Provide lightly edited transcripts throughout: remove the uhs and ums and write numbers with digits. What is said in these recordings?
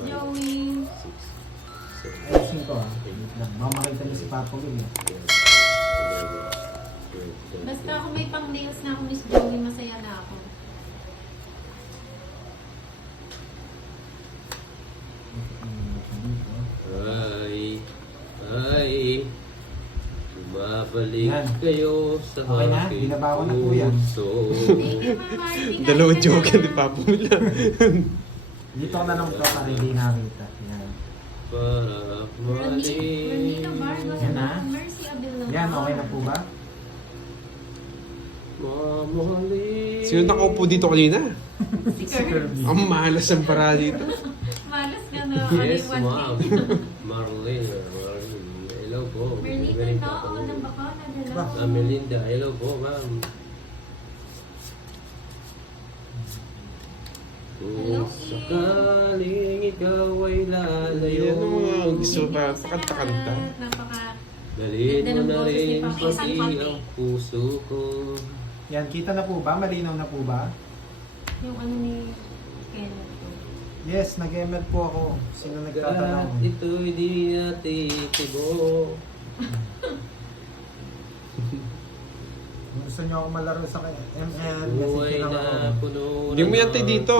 Joey. Ayusin ko mamakita niyo si Papa Will. Basta ako may pang nails na ako, Miss Joey, masaya na ako. Ay, bumabalik Yan. kayo sa Okay na? Binaba ko na po yan. puso. Thank you, Mama Artie. Dalawang Kain ka joke na. ni Papa Will lang. Dito ko na lang to para hindi nakita. Yan. Para Ronito Vargas. Yan na. Mercy Abelon. Yan, okay na po ba? mamalik. Sino nakaupo dito kanina? Si Kirby. Ang malas ang para dito. Malas ka na. Yes, One ma'am. thing. Marlene. Hello po. Merlita na ako ng bakala. Hello. Melinda. Hello po, ma'am. Hello, Kung sakaling ikaw ay lalayo, Yan ang mga gusto Thank pa. you sa Kanta-kanta. lahat. Napaka... dalhin mo Ganda ng na boses ni rin Papa. pati Isang konti. ang puso ko. Yan, kita na po ba? Malinaw na po ba? Yung ano ni Kenneth ko. Yes, nag-ML po ako. Sino At nagtatanong? ito'y di natitibo. Kung gusto niyo ako malaro sa ML, Buhay message na lang ako. puno Hindi mo yan tayo dito.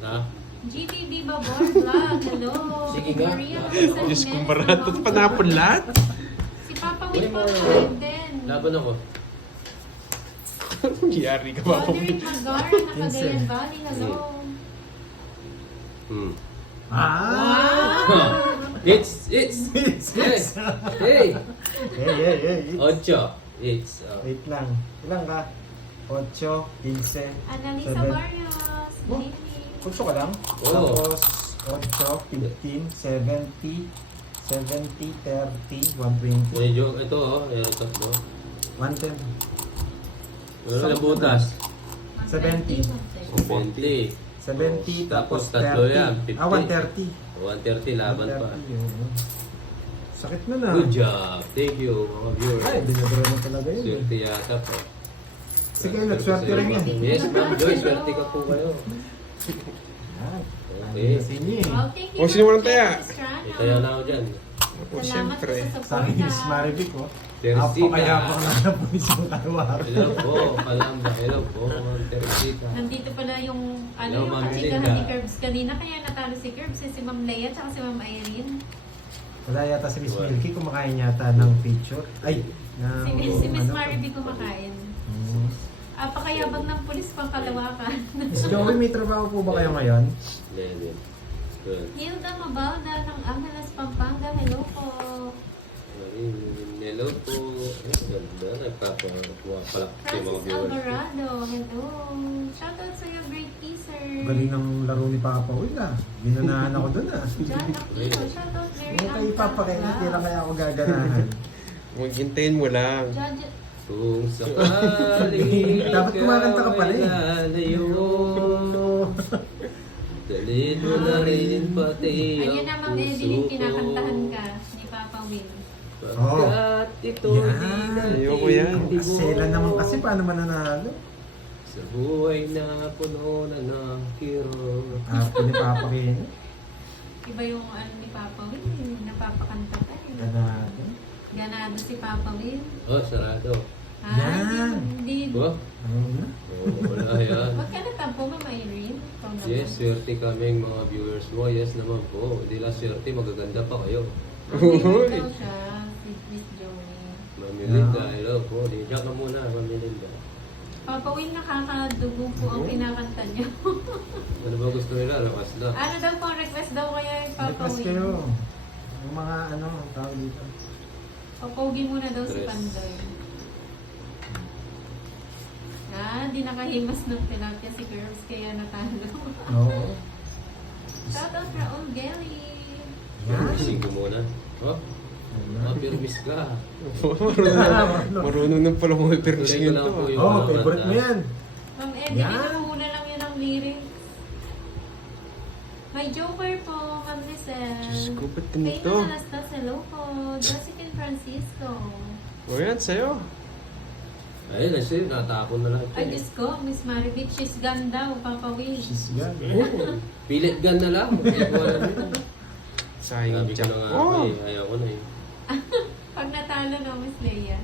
Ha? GTD Babor Vlog. Hello. Sige nga. Maria Rosa Diyos Jimenez, kong barato. hello. Panapon lahat. Si Papa Will Uy, pa mga- live din. Laban ako. Yari ka Papa Roderick Will. Magar, Nakagayan Valley. Hello. Hmm. Ah! It's yes. Hey. Hey, hey, hey. Ocho. It's Wait lang. Ilan ka? 8, 15. Annalisa Seven. Barrios. Oh. Good evening. Kurso ka lang? Oo. Tapos 8, 15, 70, 70, 30, 120, medyo ito yung tatlo. 110. Ano lang butas? 70. 20. 70, tapos tatlo 30. yan, 50. 130. 130 laban pa. 130, oo. Sakit na na. Good job. Thank you mga viewers. Ay, binabro na talaga yun. Swerte yata po. Sige, nagswerte rin yan. Yes, ma'am Joy. Swerte ka po kayo. Yan. Okay. Sa inyo eh. Well, thank you. O, sino walang Jeff taya? Estrada. Itaya na ako dyan. O, Salamat siyempre. po sa Sa akin support. is Marivic, oh. Teresita. Kaya pa nga po isang araw-araw. Hello po. Palamba. Hello po. Ma'am Teresita. Nandito pala yung Hello, yung Ma'am katsikahan Linda. ni Curbs kanina, kaya natalo si Curbs, si Ma'am Leia at si Ma'am Irene. Wala yata si Miss Milky kumakain yata ng feature. Ay, na... Si Miss ano to? Mariby kumakain. Hmm. Apakayabang ng pulis pang kalawakan. Miss Joey, may trabaho po ba kayo ngayon? Lenin. Good. Hilda Mabalda ng Angeles, Pampanga. Hello po. Hello po. Ay, ganda. Nagpapakuha pala kayo mga Francis viewers. Alvarado. Hello. Shoutout sa iyo, great teaser. Galing ng laro ni Papa Will ah. Ginanahan ako dun ah. John Aquino. Shoutout Mary Yung kay Ann Papa kaya Tantra. tira kaya ako gaganahan. Maghintayin mo lang. Judge- Kung sakaling Dapat kumakanta ka pala eh. ikaw ay lalayo, dalhin mo na rin pati Ayun na, Ma'am ang Evelyn, puso kinakantahan ko. ka ni Papa Will. Pagkat ito Yan. di Ayoko yan. Asela naman kasi paano mananalo? sa buhay na puno na ng kirot. Arte ni Papa kayo. Iba yung ano ni Papa Will, napapakanta ka eh. Ganado. Ganado si Papa Will. Oh, sarado. Yan. Hindi. Ba? Ano na? Oh, wala yan. Huwag ka natampo, Ma'am Irene. Ikaw naman. Yes, swerte kaming mga viewers mo. Yes naman po. Hindi lang swerte, magaganda pa kayo. Favorite Uy. daw siya, si Miss Joey. Mami Linda, hello po. Di diyan ka muna, Mami Linda. Papa Will, nakakadugo po ang kinakanta niya. Ano ba gusto nila? Lakas lang. Ano daw po, request daw kaya yung Papa Request Will. kayo. Yung mga ano, ang tawag dito. Papogi muna daw si Tres. Pandoy. Di nakahimas ng tilapia si Girls, kaya natalo. Oo. Shoutout Raul Gelly. Yan. Gising ko muna. Oh, mapirmis ka. Marunong nang pala mga permising yun to. Tuloy ko lang po yung Oh, mga favorite mo kanta. yan. Ma'am Eddie, Yan. nakuuna lang yun ang lyrics. May Joker po, Ma'am Diyos Lizelle. ko, ba't Kay ganito? Nalastas, hello po. Jessica Francisco. O yan, sa'yo. Ayun, kasi natapon na lahat. Ay, Diyos ko, Miss Maribit, she's gone daw, Papa Will. She's gone. Pilit gun na lang. Hindi ko alam yun. Sayang Sabi ko jack. na nga, Oh! ayaw ko na eh. Pag natalo na, Miss Leia.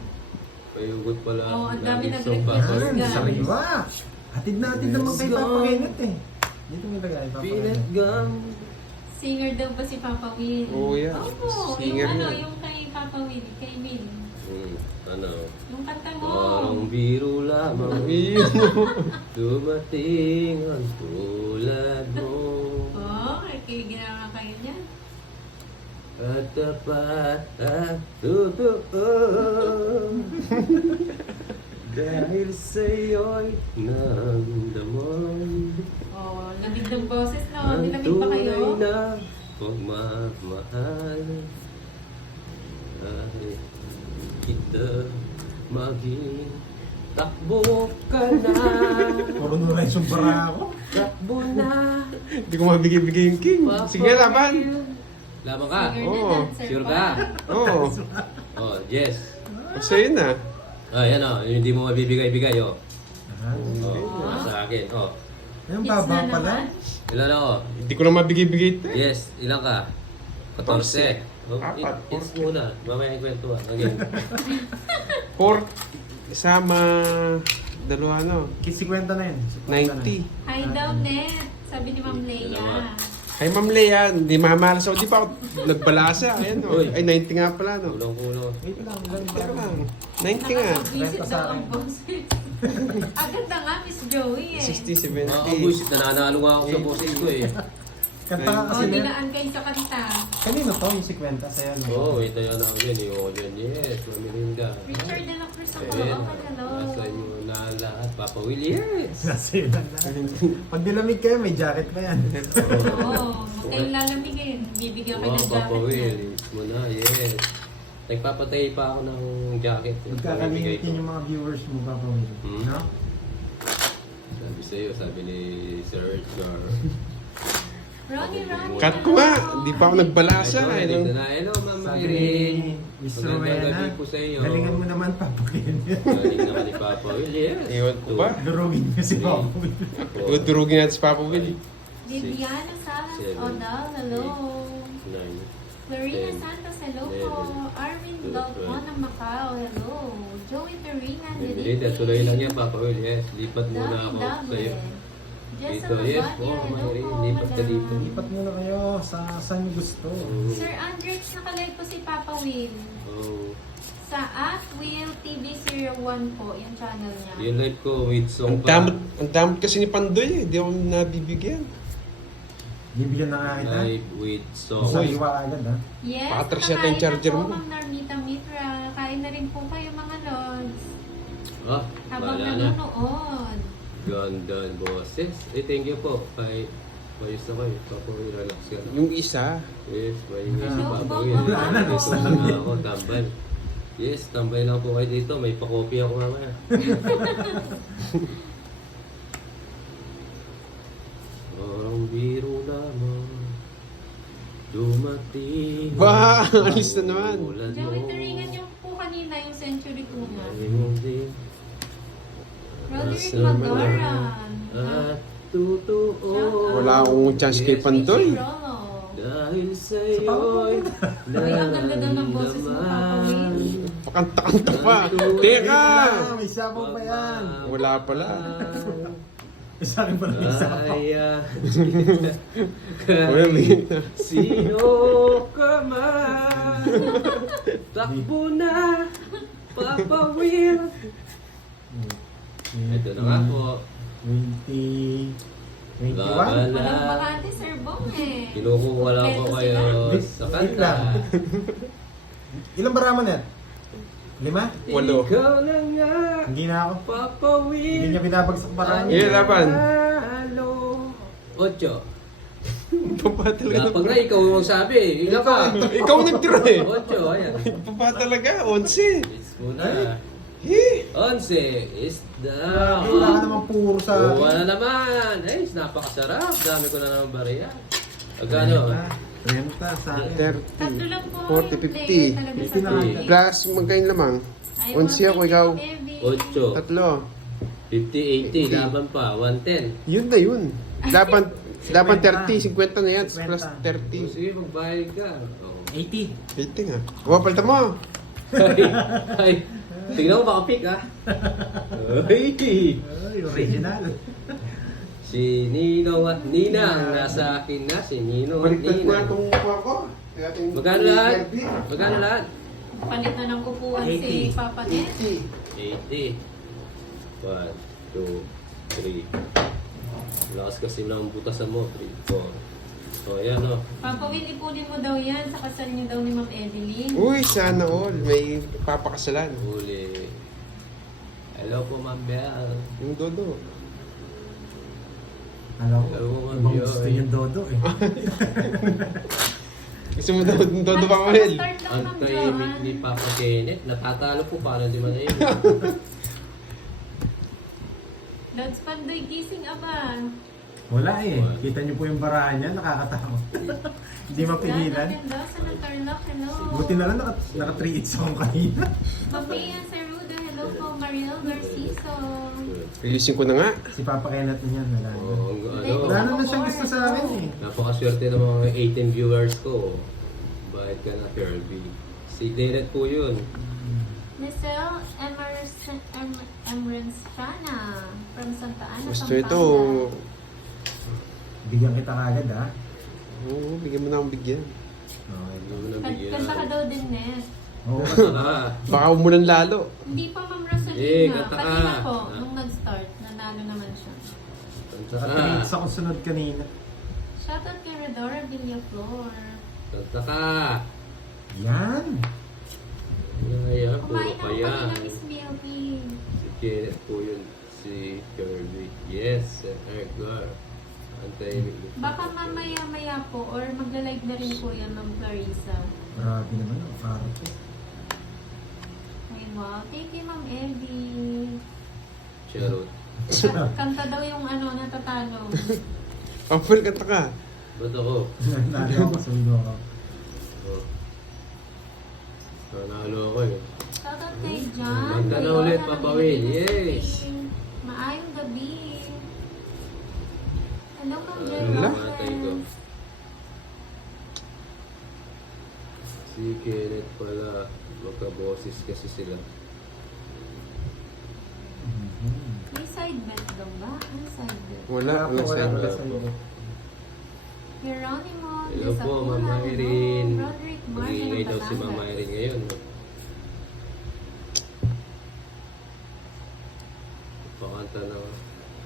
Payugot pala. Oo, ang dami Lagi nag-request. sumpa. She's Yan, gone. sariwa. Hatid natin naman kay Let's Papa go. Kenneth eh. Dito may lagay, Papa Pilit Kenneth. gun. Singer daw ba si Papa Will? Oo, yeah. Opo, Singer yung ano, yan. yung kay Papa Will, kay Will. Ano? Yung kanta mo. Parang biro lamang. Ayun. Dumating ang tulad mo. Oo, kiligin na nga kayo niyan. At tapat at totoo. Dahil sa'yo'y nandamon. Oh, lamig ng boses, no? Ang Nilamig ba kayo? tunay na pagmamahal. Dahil kita maging takbo ka na. Puro nula yung sumbara ako. Takbo na. Hindi ko mabigay-bigay yung king. Sige, laban. Laban ka. Singer na, Oo, dancer Sure pa. ka. Oo. Oh, yes. Kasi yun ah. Ah, yan o. Hindi mo mabibigay-bigay oh. Aha. Oh, nasa akin. Oh. Yung Hits baba na pala. naman. Ilan ako? Hindi ko na mabigay-bigay ito. Yes, ilan ka? 14. Oh, Apat, it's muna. Mamaya ikwentuhan. Again. Pork. Isama. Dalawa no. 50 na yun. 50 na. 90. Hi daw, Net. Sabi ni Ma'am Leia. Dalawa. Ay, Ma'am Lea, hindi mamahal sa di pa ako nagbalasa. Ayan o. Uy. Ay, 90 nga pala no. Kulong-kulong. Wait lang, lang Teka lang. lang. 90 nga. Nakaka-visit Renta sa daw ang akin. boses. Agad na nga, Miss Joey eh. 60, 70. Buisit, nananalo nga ako sa boses ko eh. Kanta Ay. kasi Oh, na. dinaan kayo sa kanta. Kanino to yung 50 sa'yo? no? Oo, wait tayo na ako dyan. Iyo dyan, yes. Mamilinda. Richard de la Cruz ang Ayan. oo, hello. Nasa inyo na lahat. Papa Will, yes. Nasa yun lang lahat. Pag nilamig kayo, may jacket pa yan. Oo, huwag kayong lalamigin. Bibigyan kayo Wow, ng Papa jacket Will, niya. it's mo na, yes. Nagpapatay pa ako ng jacket. Magkakalimitin yung mga viewers mo, Papa Will. Hmm? No? Sabi sa'yo, sabi ni Sir Edgar. Ronnie. Cut ko nga. Hindi pa ako nagbalasa. Ay, Hello. hello, Ma'am Sabi Irene. ni Miss Magandang gabi Rowena, po sa iyo. galingan mo naman, Papa Kenneth. Galing naman ni Papa Will, yes. Iwan ko ba? Durugin mo si Papa Will. Udurugin natin si Papa Will. Viviana Salas Seven, Odal, hello. 9. Clarina Ten, Santos, hello po. 11, Arvin 12, Dalton ng Macau, hello. Joey Perina, Melinda, tuloy lang yan, Papa Will, yes. Lipat muna ako sa iyo. Jessa Dito, yes po, Lavanya, Ma'am hello Irene. po. Lipat ka madam. dito. Lipat muna kayo sa saan nyo gusto. Sir Andrex, nakalive po si Papa Will. Oh, Sa @WillTV01 po, yung channel niya. yung live ko with song Ang damot kasi ni Pandoy eh. Hindi ako nabibigyan. Bibigyan na nga kita. Live with song. Sa iwa agad ha. Yes, Patras yata yung nakakain charger na po, mo. Ma'am Narmita Mitra. Kain na rin po kayo mga lods. Ah, Habang wala na. nanonood. Ganda ang boses. Eh, thank you po. Kay Mayos na kayo. Papa Will, relax ka na. Yung isa. Yes, may Hello, si Papa Bob. Will. Wala na, Dito basta na lang. ako, tambay. Yes, tambay lang po kayo dito. May pa-copy ako mamaya. Parang biro lamang dumating. Ba, alis na naman. Ulan mo. Joey, taringan niyo po kanina yung Century Tuna. Ay mo din. Roderick Nasa Magaran. At totoo. Wala akong chance kay Pandoy. Richie Rolo. Dahil Sa sa'yo'y Ay, ang ganda daw ng boses mo, Papa Will. Pakanta-kanta pa. Ang Teka! Ah, may sabaw pa yan. Wala pala. Isa rin pala may sabaw. Kaya Well, sino ka man, takbo na, Papa Will. Ito na nga po. 20... 21? Laban. Walang bakante, Sir Bong eh. Kinukuha lang ko Kompleto kayo Wait, sa wait kanta. lang. Ilang barama na yan? 5? Walo. Ikaw na nga, Hindi na ako. Papa Will. Hindi niya binabagsak barama Yeah, niya. laban. Halo. 8. Papa talaga. Dapat nga ikaw ang sabi. Ikaw ka. Ikaw nagtira eh. 8, ayan. Papa talaga, 11. It's muna. Eh, 11 is Wala ka naman puro sa... Wala naman. Ay, napakasarap. Dami ko na naman bariya. Magkano? 30 sa akin. 30, Tatlo lang po 40, yung 50. player talaga sa 50 na. Bali. Plus, magkain lamang. Ay, 11 ako, ikaw. 8. Tatlo. 50, 80. Laban pa. 110. Yun na yun. Dapat 50. 30, 50 na yan. 50. Plus Oh, 30. sige, magbayad ka. Oh. 80. 80 nga. O, palta mo. Ay, tingnan mo baka pick ah. Ay, Ay, original. si Nino at Nina ang nasa akin na. Si Nino at Baliktad ko Nina. na itong mukha ko. Magkano lahat? Magkano lahat? Palit na ng upuan 80. si Papa Net. 80. 1, 2, 3. Lakas kasi ng butasan mo. 3, 4. So, ayan o. Papa Will, ipunin mo daw yan sa kasal niyo daw ni Ma'am Evelyn. Uy, sana all. May papakasalan. Huli. Hello po, Ma'am Bel. Yung dodo. Alam ko, Hello, Ma'am ibang Joy. gusto yung dodo eh. Gusto mo dodo pa, Mel? Start lang, Ang Ma'am tahimik Joan. ni Papa Kenneth. Natatalo po para di man ayun. Lods Pandoy, gising aba. Wala eh. Kita niyo po yung barahan niya, nakakatawa. Hindi mapigilan. Mendoza ng Tarlac, hello. Buti na lang naka 3 hits ako kanina. Mapia Saruda, hello po. Mariel Garciso. Ayusin ko na nga. Si Papa Kenneth niyan, wala na. Oo, ano, Wala naman siyang gusto sa akin eh. napakaswerte ng mga 18 viewers ko. Bayad ka na, Kirby. Si Derek po yun. Nicelle Emrenstana from Santa Ana, Gusto Pampanga. ito. Bigyan kita kagad ha. Oo, bigyan mo na akong bigyan. Okay. Hindi mo nabigyan. Kanta ka daw din, Nes. Oo. Ah, Baka umulan lalo. Hindi pa, Ma'am Eh, Rosalina. kanta ka. Kanina po, Ah. nung nag-start, nanalo naman siya. kanta Naka ka. 3 hits ako sunod kanina. Shoutout kay Redora Villaflor. Kanta ka. Yan. Ayan, puro Kumain pa ako yan. kanina, Miss Milky. Si Kenneth po yun. Si Kirby. Yes, Edgar. Antay. Baka mamaya-maya po or magla-live na rin po yan, Ma'am Clarissa. Grabe naman ang parang ko. Ay, wow. Thank you, Ma'am Eddie. Charot. Kanta daw yung ano, natatalo. Pampal, kanta ka. Ba't ako? Nalo ako sa ulo ko. Oh. Nanalo ako eh. Shoutout kay John. Kanta na ulit, Papa Will. Yes. Maayong gabi. Hello, Ma'am Wala. Matay ko. Si Kenneth pala. Magka-boses kasi sila. May side bet daw ba? Ano side bet? Wala, po, walang side wala bet. sa ulo. Geronimo, Hello po, Desapula, Ma'am Irene. hello. Roderick Martin Mag-iingay ng daw si Mama Batangas. Irene ngayon. Pakanta na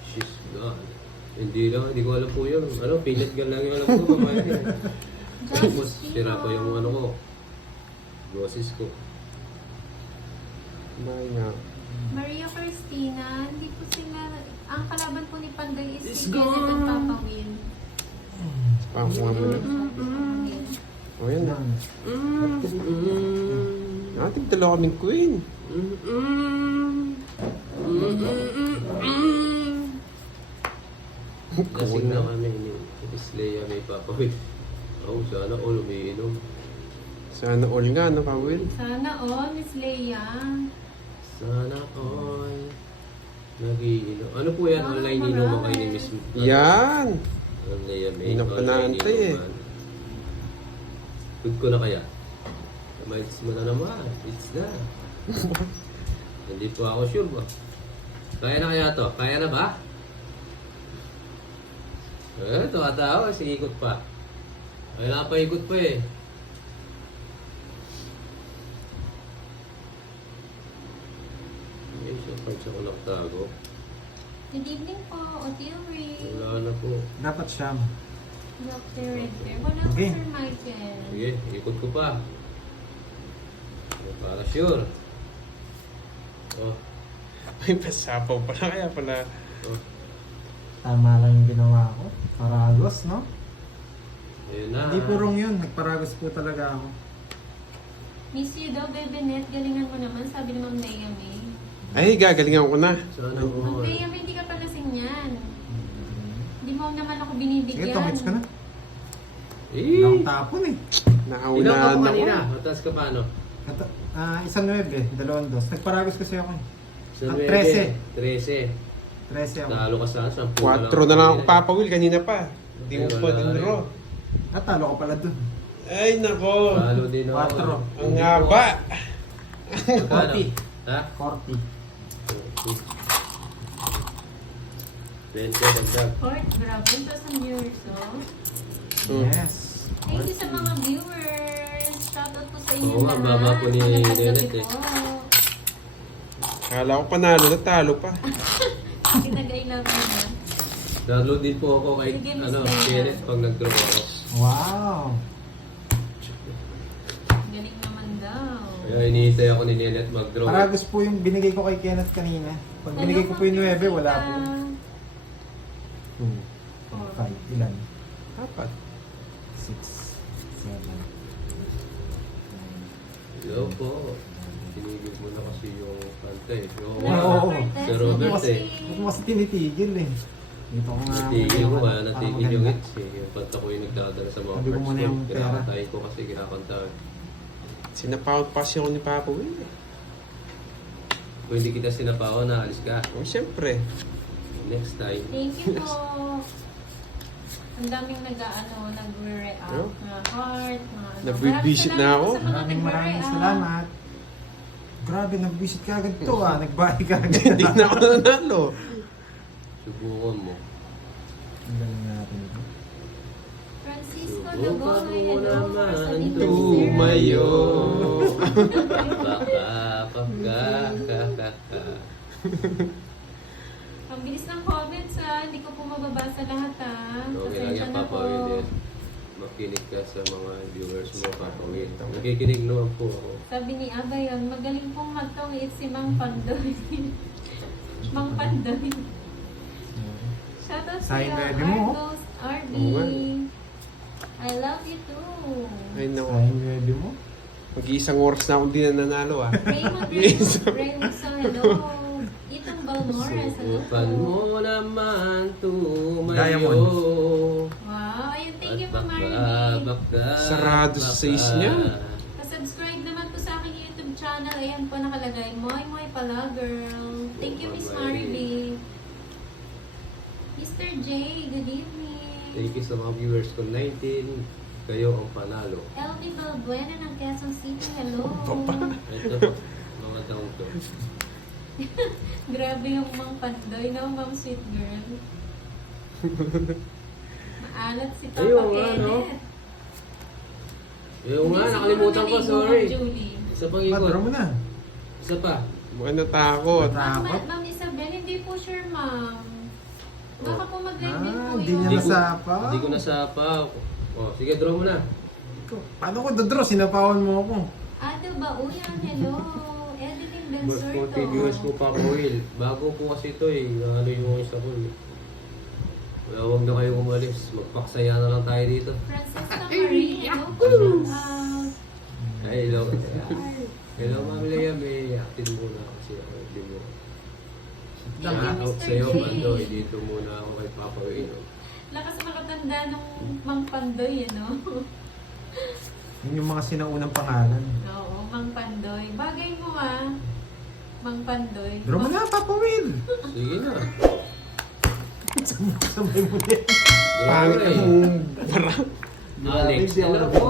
she's gone. Hindi lang, hindi ko alam po yun. Ano, pilit gan lang yung alam ko, Mama Irene. Tapos, sira pa yung ano ko. Boses ko. Maya. Maria Cristina, hindi po sila, ang kalaban po ni Panday is It's si Kenneth at gone. Papa Will. Pakuha mo na. O yan na. Ating dalawa kaming queen. Lasing na kami ni Isleya may papawit. Oh, sana all umiinom. Sana all nga, no, Kawil? Sana all, Miss Leia. Sana all nagiinom. Ano po yan? Online inuman kayo ni Miss Yan! Leia May. Hindi na pa naantay eh. Good ko na kaya? Miles mo na naman. It's na. Hindi po ako sure ba? Kaya na kaya to? Kaya na ba? Ito ata ako. Sige, ikot pa. Kaya pa ikot pa eh. Ay, siya pag siya ko nakatago. Good evening po, Otilry. Wala na po. Dapat siyam. Dr. Redbear. Wala po, Okay. Sir Michael. Sige, ikot ko pa. Para sure. Oh, Ay, pasapaw pala. Kaya pala. oh. Tama lang yung ginawa ko. Paragos, no? Ayun na. Hindi po wrong yun. Nagparagos po talaga ako. Miss you daw, Bebe Net. Galingan mo naman, sabi ni Ma'am Leia May. Ay, gagalingan ko na. Sana Ma'am all. Leia May, hindi ka pa lasing yan. Hindi mo naman ako Sige, binibigyan. tongits ka na. Ilang tapon eh. Ilang ka Naunahan pa ako. kanina? Mataas ka paano? Isang 9, 2 dos. Nagparagos kasi ako eh. Sa Ah, 13. 13 ako. Talo ka sa 10. 4 na lang ako papawil kanina pa. Hindi mo Ay, pa wala din rin. draw. Natalo ko pala dun. Ay, nako. Talo din ako. 4. Ang haba. Magkano? 40. Ha? 40. 20 dagdag. Court, grabe. 1,000 viewers, oh. Hmm. Yes. Thank you sa mga viewers. Shoutout po sa inyo Oo nga, lahat. baba po ni Magandang Lenet gabi eh. po. Kala ko panalo, natalo pa. Tinagay lang na. Download din po ako kay Sige, Miss ano, Leia. Kenneth pag nag-draw ako. Wow. Galing naman daw. Kaya iniintay ako ni Lenet mag-draw. Paragos po yung binigay ko kay Kenneth kanina. Pag binigay ko po yung 9, wala po. 2, 5, ilan? Apat. 6, 7, 9. Hello po. Tinigil mo na kasi yung kanta eh. Oo. Oo. Si Robert eh. Huwag mo kasi tinitigil eh. Dito ko nga. Natigil ko kaya natigil yung maganda. hits eh. Yung kanta ko yung nagdadala sa mga Sabi ko first muna note. yung pera. Kinakantahin ko kasi kinakanta. Sinapawag pa kasi ako ni Papa Will. Kung hindi kita sinapawan, naalis ka. Oh, siyempre. Next time. Thank you po. Ang daming nag-react Oh. na heart, mga ano. Nag-visit na ako. Maraming salamat. Grabe, nag-visit ka agad to ah. Nagbahay ka agad. Hindi na ako nanalo. Subukan mo. Ang galing natin ito. Francisco Subukan Dagoy, mo hello. naman Rosalinda tumayo. Cicero. Baka, Ang bilis ng comments ah. Hindi ko po mababasa lahat ah. Okay lang Pasensya yan, na Papa po. Will. Makinig ka sa mga viewers mo, Papa Will. Nakikinig naman po ako. Sabi ni Abayon, magaling pong magtawid si Mang Pandoy. Mang Pandoy. Shoutout sa Sayang iyo, baby mo, oh. Argos RB. Oo nga. I love you too. Ay, nako. Sayang ready mo. Mag-iisang oras na akong di na nanalo ah. Raymond Yes. Reymuso, hello. Itong Balmores, hello po. Subukan mo naman tumayo. Diamond. Wow, ayun, thank you po, At Marvin. baka, Sarado sa size niya. Pa-subscribe naman po sa aking YouTube channel. Ayan po nakalagay, Moy Moy Pala Girl. Thank you, Miss Marvin. Mr. J, good evening. Thank you sa mga viewers ko. 19, kayo ang panalo. LB Balbuena ng Quezon City, hello. Ito po, mga taong to. Grabe yung Mang Pandoy, no, Ma'am Sweet Girl. Maalat si Papa Ayun, Kenneth. ano? Yung nga, Hindi nakalimutan ko, siguro naligo sorry. ang Julie. Isa pang Patro ikot. mo na. Isa pa. Mukhang natakot. Takot. Ma'am Isabel, hindi po sure, ma'am. Baka po mag-live din po Hindi yung... niya nasapa. Hindi ko nasapa. Oh, sige, draw mo na. Paano ko dodraw? Sinapawan mo ako. Ado ba? Uyan, hello. Editing dancer Konti viewers po, Papa Will. Bago po kasi ito eh. Ano yung isa ko eh. Kaya huwag na kayo umalis. Magpaksaya na lang tayo dito. Francesca Marie, hello po. Shout out. Ay, hello. Hello, Mami Leia. May actin muna kasi ako. Hindi mo. Thank you, Out Mr. sa'yo, J. Pandoy. Dito muna ako kay Papa Will. Lakas makatanda nung Mang Pandoy, ano? Yun yung mga sinaunang pangalan. Oo, Mang Pandoy. Bagay mo ah. Mang Pandoy. Draw mo na, Papa Will. Sige na. Sabay mo din. Draw mo Pangit na eh. ang parang. Alex, Grabe, di ako hello po.